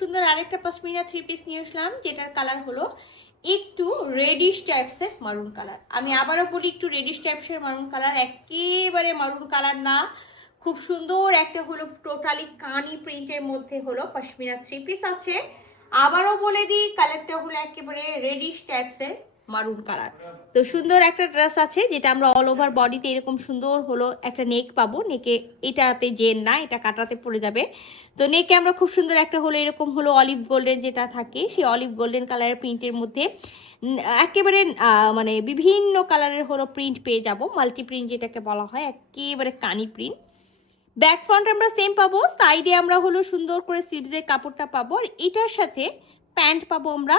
সুন্দর আরেকটা pashmina three piece নিয়ে আসলাম, যেটার কালার হলো একটু রেডিশ টাইপসের মারুন কালার। আমি আবারও বলি একটু রেডিশ টাইপসের মারুন কালার, একেবারে মারুন কালার না। খুব সুন্দর একটা হলো টোটালি কানি প্রিন্টের মধ্যে হলো পশমিনা থ্রি পিস আছে। আবারও বলে দিই কালারটা হলো একেবারে রেডিশ টাইপসের মারুন কালার। তো সুন্দর একটা ড্রেস আছে, যেটা আমরা অল ওভার বডিতে এরকম সুন্দর হলো একটা নেক পাবো। নেকে এটাতে জেন না, এটা কাটাতে পড়ে যাবে। তো নেকে আমরা খুব সুন্দর একটা হলো এরকম হলো অলিভ গোল্ডেন যেটা থাকে, সেই অলিভ গোল্ডেন কালারের প্রিন্টের মধ্যে একেবারে মানে বিভিন্ন কালারের হলো প্রিন্ট পেয়ে যাব, মাল্টি প্রিন্ট যেটাকে বলা হয়, একেবারে কানি প্রিন্ট। ব্যাক ফ্রন্ট আমরা সেম পাবো, সাইডে আমরা হলো সুন্দর করে স্লিভসের কাপড়টা পাবো। আর এটার সাথে প্যান্ট পাবো আমরা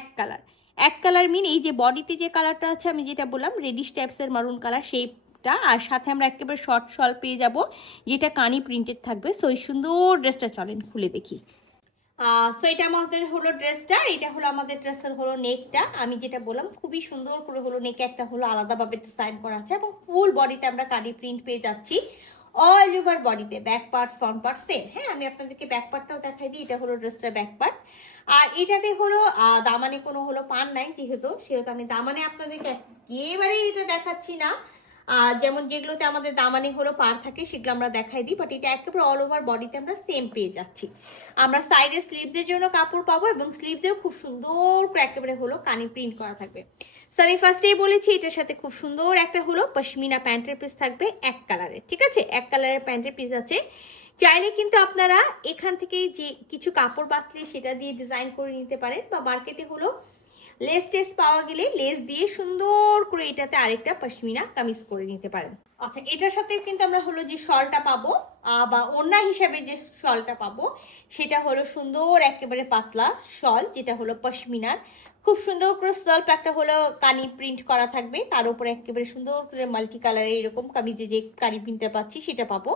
এক কালার। এক কালার মিন এই যে বডিতে যে কালারটা আছে আমি যেটা বললাম রেডিশ টাইপসের মারুন কালার সেইটা, আর সাথে আমরা একেবারে শর্ট শল পেয়ে যাব যেটা কানি প্রিন্টেড থাকবে। সো এই সুন্দর ড্রেসটা চলেন খুলে দেখি। সো এটা আমাদের হলো ড্রেসটা, এটা হলো আমাদের ড্রেসের হলো নেকটা। আমি যেটা বললাম খুবই সুন্দর করে হলো নেক একটা হলো আলাদাভাবে ডিজাইন করা আছে, এবং ফুল বডিতে আমরা কানি প্রিন্ট পেয়ে যাচ্ছি অল ওভার বডিতে। Back part front part same. হ্যাঁ, আমি আপনাদেরকে ব্যাক পার্টটাও দেখাই দিই। এটা হলো ড্রেসটার ব্যাক পার্ট। আর এটাতে হলো দামানে কোনো হলো পান নাই, সেহেতু আমি দামানে আপনাদেরকে একেবারেই এটা দেখাচ্ছি না। যেমন যেগুলোতে আমাদের দামানে হলো পার থাকে সেগুলো আমরা দেখাই দিই, বাট এটা একেবারে অল ওভার বডিতে আমরা সেম পেয়ে যাচ্ছি। আমরা সাইডে স্লিভসের জন্য কাপড় পাবো, এবং স্লিভসেও খুব সুন্দর করে একেবারে হলো কানি প্রিন্ট করা থাকবে। সরি ফার্স্টেই বলেছি এটার সাথে খুব সুন্দর একটা হলো পশমিনা প্যান্টের পিস থাকবে এক কালারের। ঠিক আছে, এক কালারের প্যান্টের পিস আছে। চাইলে কিন্তু আপনারা এখান থেকে যে কিছু কাপড় বাঁচলে সেটা দিয়ে ডিজাইন করে নিতে পারেন, বা মার্কেটে হলো লেস টেস পাওয়া গেলে লেস দিয়ে সুন্দর করে এটাতে আরেকটা পশমিনা কামিজ করে নিতে পারেন। আচ্ছা, এটার সাথেও কিন্তু আমরা হলো যে শলটা পাবো, বা ওড়না হিসাবে যে শলটা পাবো সেটা হলো সুন্দর একেবারে পাতলা শল, যেটা হলো পশমিনার। খুব সুন্দর করে সেলফ একটা হলো কানি প্রিন্ট করা থাকবে, তার উপরে একেবারে সুন্দর করে মাল্টি কালারের এরকম কামিজে যে কানি প্রিন্টটা পাচ্ছি সেটা পাবো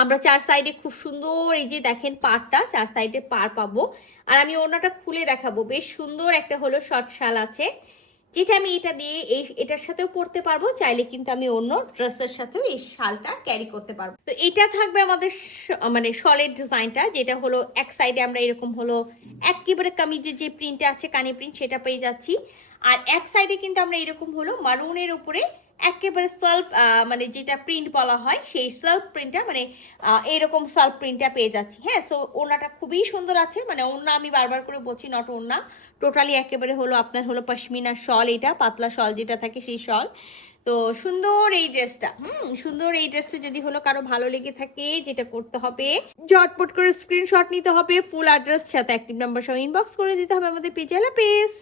আমরা। চার সাইডে খুব সুন্দর এই যে দেখেন পাড়টা, চার সাইডে পাড় পাবো। আর আমি ওড়নাটা খুলে দেখাবো, বেশ সুন্দর একটা হলো শর্ট শাল আছে, যেটা আমি এটা দিয়ে এটার সাথেও পরতে পারবো। চাইলে কিন্তু আমি অন্য ড্রেসের সাথেও এই শালটা ক্যারি করতে পারবো। তো এটা থাকবে আমাদের মানে শলের ডিজাইনটা, যেটা হলো এক সাইডে আমরা এরকম হলো একেবারে কামিজের যে প্রিন্টটা আছে কানি প্রিন্ট সেটা পেয়ে যাচ্ছি, আর এক সাইডে কিন্তু আমরা এরকম হলো মারুনের উপরে একেবারে সেলফ মানে যেটা প্রিন্ট বলা হয় সেই সেলফ প্রিন্টটা, মানে এরকম সেলফ প্রিন্টটা পেয়ে যাচ্ছি। হ্যাঁ, সো ওড়নাটা খুবই সুন্দর আছে, মানে ওড়না আমি বারবার করে বলছি নট ওড়না, টোটালি একেবারে হলো আপনার হলো পশমিনা শল, এটা পাতলা শল যেটা থাকে সেই শল। তো সুন্দর এই ড্রেসটা, সুন্দর এই ড্রেসটা যদি হলো কারো ভালো লেগে থাকে, যেটা করতে হবে ঝটপট করে স্ক্রিনশট নিতে হবে, ফুল অ্যাড্রেস সাথে অ্যাক্টিভ নাম্বার সহ ইনবক্স করে দিতে হবে আমাদের পেজে। পেজ